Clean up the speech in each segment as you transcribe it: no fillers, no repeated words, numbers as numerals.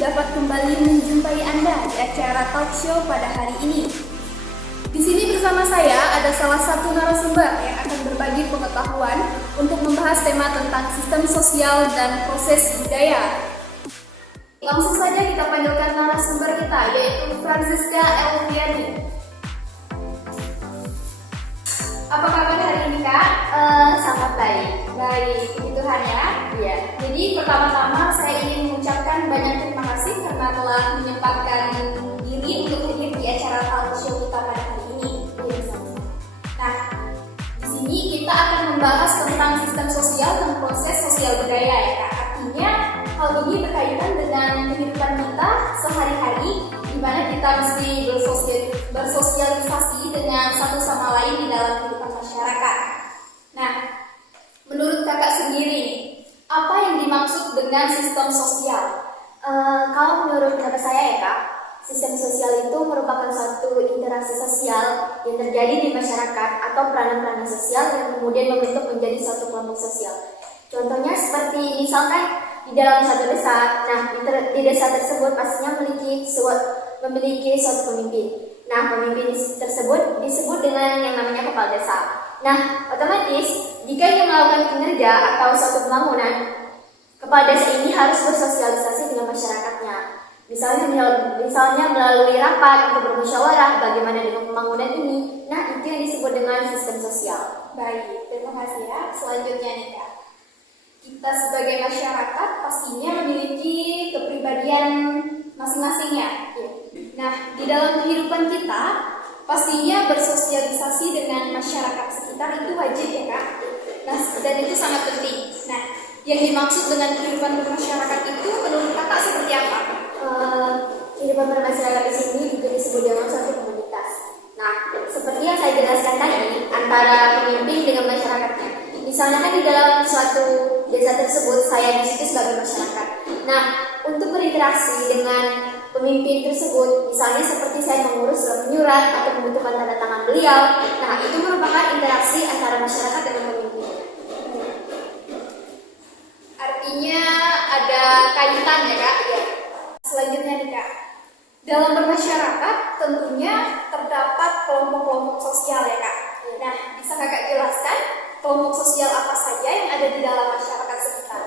dapat kembali menjumpai Anda di acara talk show pada hari ini. Di sini bersama saya ada salah satu narasumber yang akan berbagi pengetahuan untuk membahas tema tentang sistem sosial dan proses budaya. Langsung saja kita panggilkan narasumber kita, yaitu Francisca Elviani. Apa kabar hari ini, Kak? Sangat baik. Baik, puji Tuhan ya. Iya. Jadi pertama-tama saya ingin mengucapkan banyak terima kasih karena telah menyempatkan diri untuk hadir di acara talk show kita pada hari ini. Nah, di sini kita akan membahas tentang sistem sosial dan proses sosial budaya ya, Kak. Artinya hal ini berkaitan dengan kehidupan kita sehari-hari, di mana kita mesti bersosialisasi dengan satu sama lain di dalam kehidupan masyarakat. Nah, menurut kakak sendiri, apa yang dimaksud dengan sistem sosial? Kalau menurut pendapat saya ya Kak, sistem sosial itu merupakan suatu interaksi sosial yang terjadi di masyarakat atau peranan-peranan sosial yang kemudian membentuk menjadi suatu kelompok sosial. Contohnya seperti misalkan di dalam satu desa, di desa tersebut pastinya memiliki suatu pemimpin. Nah, pemimpin tersebut disebut dengan yang namanya kepala desa. Nah, otomatis jika ingin melakukan kinerja atau suatu pembangunan, kepala desa ini harus bersosialisasi dengan masyarakatnya. Misalnya melalui rapat untuk bermusyawarah bagaimana dengan pembangunan ini. Nah, itu yang disebut dengan sistem sosial. Baik, terima kasih ya. Selanjutnya nih Kak, kita sebagai masyarakat pastinya memiliki kepribadian masing-masingnya. Nah, di dalam kehidupan kita pastinya bersosialisasi dengan masyarakat sekitar itu wajib ya Kak. Nah, dan itu sangat penting. Nah, yang dimaksud dengan kehidupan bermasyarakat itu menurut kakak seperti apa? Kehidupan bermasyarakat di sini juga disebut dengan suatu komunitas. Nah, seperti yang saya jelaskan tadi, antara pemimpin dengan masyarakatnya. Misalnya kan di dalam suatu desa tersebut, saya di situ sebagai masyarakat. Nah, untuk berinteraksi dengan pemimpin tersebut, misalnya seperti saya mengurus surat menyurat atau membutuhkan tanda tangan beliau, nah itu merupakan interaksi antara masyarakat dengan pemimpin. Artinya ada kaitan ya Kak? Ya. Selanjutnya nih Kak, dalam bermasyarakat tentunya terdapat kelompok-kelompok sosial ya Kak. Nah, bisa kakak jelaskan kelompok sosial apa saja yang ada di dalam masyarakat sekitar?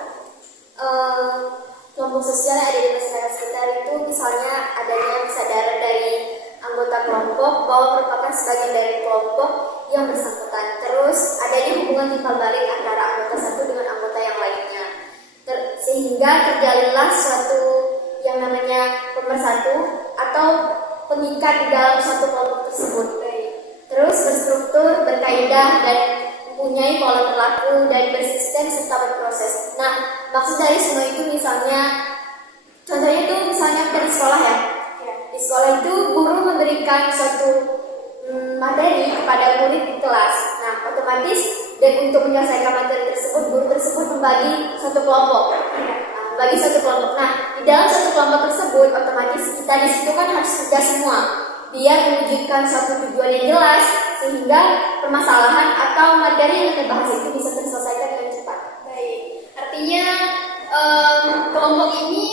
Kelompok sosial yang ada di masyarakat sekitar itu misalnya adanya kesadaran dari anggota kelompok bahwa merupakan sebagian dari kelompok yang bersangkutan. Terus adanya hubungan timbal balik antara anggota satu dengan anggota yang lainnya. Sehingga terjalinlah suatu yang namanya pemersatu atau pengikat di dalam suatu kelompok tersebut. Terus berstruktur, berkaidah, dan mempunyai pola berlaku dan bersistem serta berproses. Nah, maksud dari semua itu contohnya itu misalnya dari sekolah ya. Di sekolah itu guru memberikan suatu materi kepada murid di kelas. Nah, otomatis dan untuk menyelesaikan materi tersebut, guru tersebut membagi suatu kelompok. Nah, di dalam satu kelompok tersebut, otomatis kita di situ kan harus kerja semua. Dia mewujudkan suatu tujuan yang jelas sehingga permasalahan atau materi yang kita bahas itu bisa terselesaikan dengan cepat. Baik, artinya kelompok ini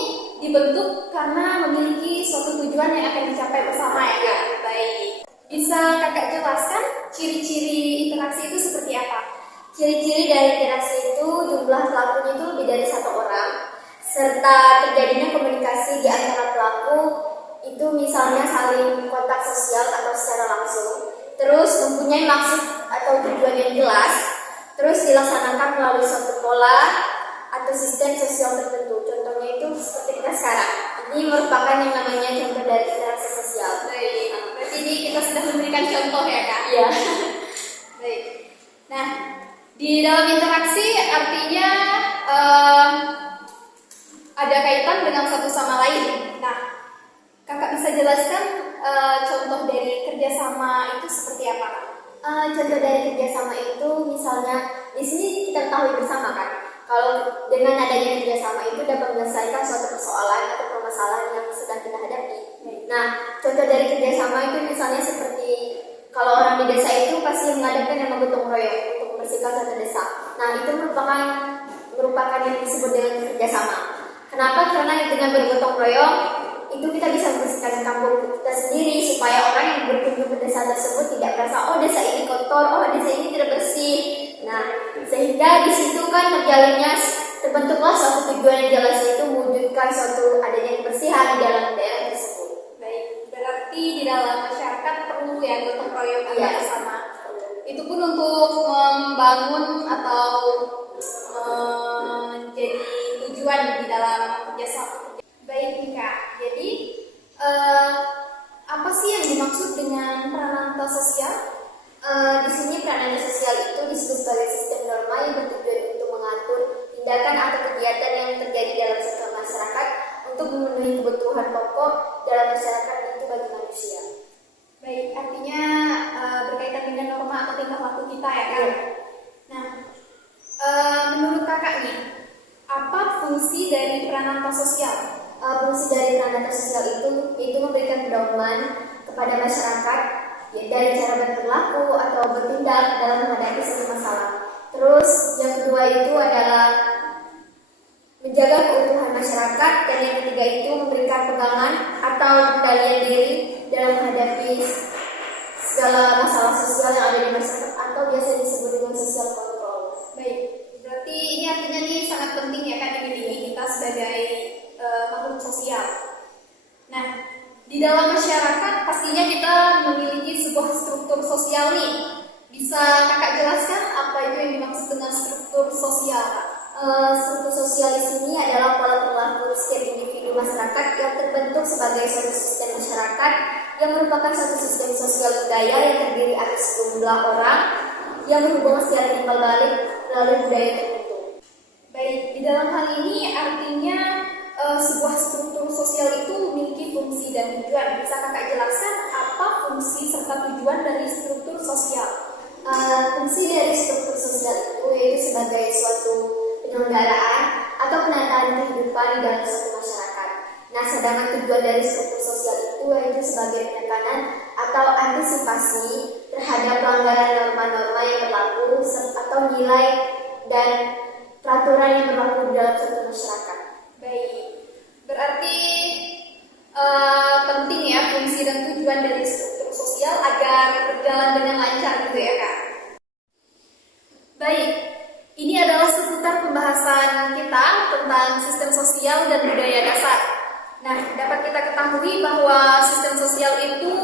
dibentuk karena memiliki suatu tujuan yang akan dicapai bersama ya Kak. Baik, bisa kakak jelaskan ciri-ciri interaksi itu seperti apa? Ciri-ciri dari interaksi itu jumlah pelakunya itu lebih dari satu orang, serta terjadinya komunikasi di antara pelaku itu misalnya saling kontak sosial atau secara langsung, terus mempunyai maksud atau tujuan yang jelas, terus dilaksanakan melalui suatu pola atau sistem sosial tertentu. Contohnya itu seperti kita sekarang. Ini merupakan yang namanya contoh dari interaksi sosial. Baik, berarti ini kita sudah memberikan contoh ya Kak? Iya. Baik. Nah, di dalam interaksi artinya ada kaitan dengan satu sama lain. Nah, kakak bisa jelaskan contoh dari kerjasama itu seperti apa? Contoh dari kerjasama itu misalnya di sini kita ketahui bersama kan, kalau dengan adanya kerjasama itu dapat menyelesaikan suatu persoalan atau permasalahan yang sedang kita hadapi. Nah, contoh dari kerjasama itu misalnya seperti kalau orang di desa itu pasti mengadakan yang gotong royong untuk membersihkan suatu desa. Nah, itu merupakan yang disebut dengan kerjasama. Kenapa? Karena dengan bergotong royong itu kita bisa membersihkan kampung kita sendiri supaya orang yang berkunjung ke desa tersebut tidak merasa oh desa ini kotor, oh desa ini tidak bersih. Nah, sehingga di situ kan terbentuklah suatu tujuan yang jelas, yaitu mewujudkan suatu adanya kebersihan di dalam daerah tersebut. Baik, berarti di dalam masyarakat perlu ya gotong royong antar sesama. Itu pun untuk membangun atau menjadi tujuan di dalam kerjasama. Baik nih Kak, jadi apa sih yang dimaksud dengan perananta sosial? Di sini perananta sosial itu disebut sebagai sistem norma yang bertujuan untuk mengatur tindakan atau kegiatan yang terjadi dalam suatu masyarakat untuk memenuhi kebutuhan pokok dalam masyarakat itu bagi manusia. Baik, artinya berkaitan dengan norma atau tingkah laku kita ya kan? Nah, menurut kakak nih, apa fungsi dari perananta sosial? Fungsi dari perananta sosial itu memberikan pedoman kepada masyarakat ya, dari cara berperilaku atau bertindak dalam menghadapi suatu masalah. Terus yang kedua itu adalah menjaga keutuhan masyarakat, dan yang ketiga itu memberikan pegangan atau kendalian diri dalam menghadapi segala masalah sosial yang ada di masyarakat atau biasa disebut dengan social control. Baik, berarti ini artinya nih sangat penting ya kan dimiliki kita sebagai makhluk sosial. Nah, di dalam masyarakat pastinya kita memiliki sebuah struktur sosial nih. Bisa kakak jelaskan apa itu yang dimaksud dengan struktur sosial? Struktur sosial di sini adalah pola perilaku setiap individu masyarakat yang terbentuk sebagai suatu sistem masyarakat yang merupakan suatu sistem sosial budaya yang terdiri atas sejumlah orang yang berhubungan secara timbal balik melalui budaya tertentu. Baik, di dalam hal ini artinya sebuah struktur sosial itu memiliki fungsi dan tujuan. Bisa kakak jelaskan apa fungsi serta tujuan dari struktur sosial? Fungsi dari struktur sosial itu yaitu sebagai suatu penyelenggaraan atau penataan kehidupan di dalam suatu masyarakat. Nah, sedangkan tujuan dari struktur sosial itu yaitu sebagai penekanan atau antisipasi terhadap pelanggaran norma-norma yang berlaku atau nilai dan peraturan yang berlaku di dalam suatu masyarakat. Baik, berarti penting ya fungsi dan tujuan dari struktur sosial agar berjalan dengan lancar gitu ya Kak. Baik, ini adalah seputar pembahasan kita tentang sistem sosial dan budaya dasar. Nah, dapat kita ketahui bahwa sistem sosial itu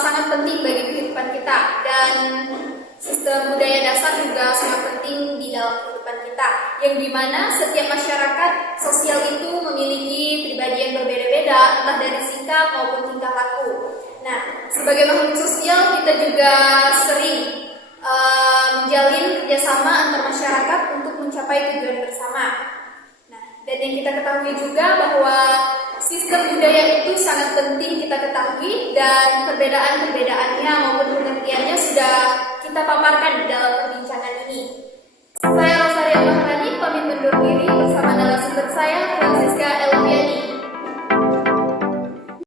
sangat penting bagi kehidupan kita, dan sistem budaya dasar juga sangat penting di dalam kehidupan kita, yang dimana setiap masyarakat sosial itu memiliki pribadi yang berbeda-beda, entah dari sikap maupun tingkah laku. Nah, sebagai makhluk sosial kita juga sering menjalin kerjasama antar masyarakat untuk mencapai tujuan bersama. Nah, dan yang kita ketahui juga bahwa sistem budaya itu sangat penting kita ketahui, dan perbedaan-perbedaannya maupun pengertiannya sudah kita paparkan di dalam